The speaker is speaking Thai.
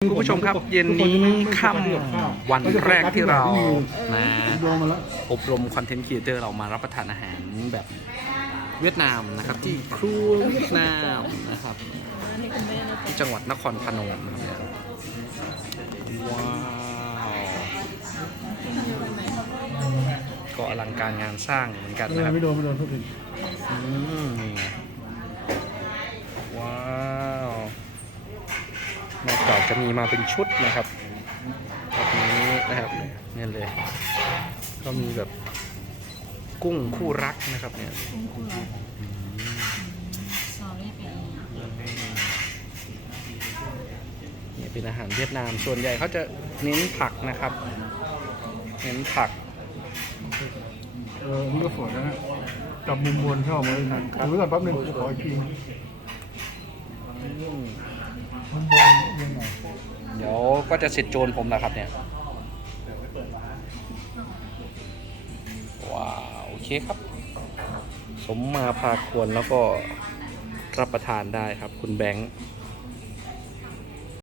คุณผู้ชมครับเย็นนี้ค่ำวันแรกที่เรามาโยงมาแล้วอบรมคอนเทนต์ครีเอเตอร์เรามารับประทานอาหารแบบเวียดนามนะครับที่ครัวเวียดนามนะครับที่จังหวัดนครพนมนะครับว้าวก็อลังการงานสร้างเหมือนกันไม่นะครับไม่โดนไม่โดนทุกทีอืมนี่ไงว้าว นอกจากจะมีมาเป็นชุดนะครับแบบนี้นะครับเนี่ยเลย ก็มีแบบกุ้งคู่รักนะครับเนี่ยกุ้งกุลาซอรี่ปีเนี่ยเป็นอาหารเวียดนามส่วนใหญ่เขาจะเน้นผักนะครับ เน้นผัก เออนี่ก็สวยนะฮะจับมุมบนชอบเลยนะถือไว้ก่อนแป๊บนึงขออีกที เดี๋ยวก็จะเสร็จโจรผมนะครับเนี่ยว้าวโอเคครับ สมมาพาควรแล้วก็รับประทานได้ครับคุณแบงค์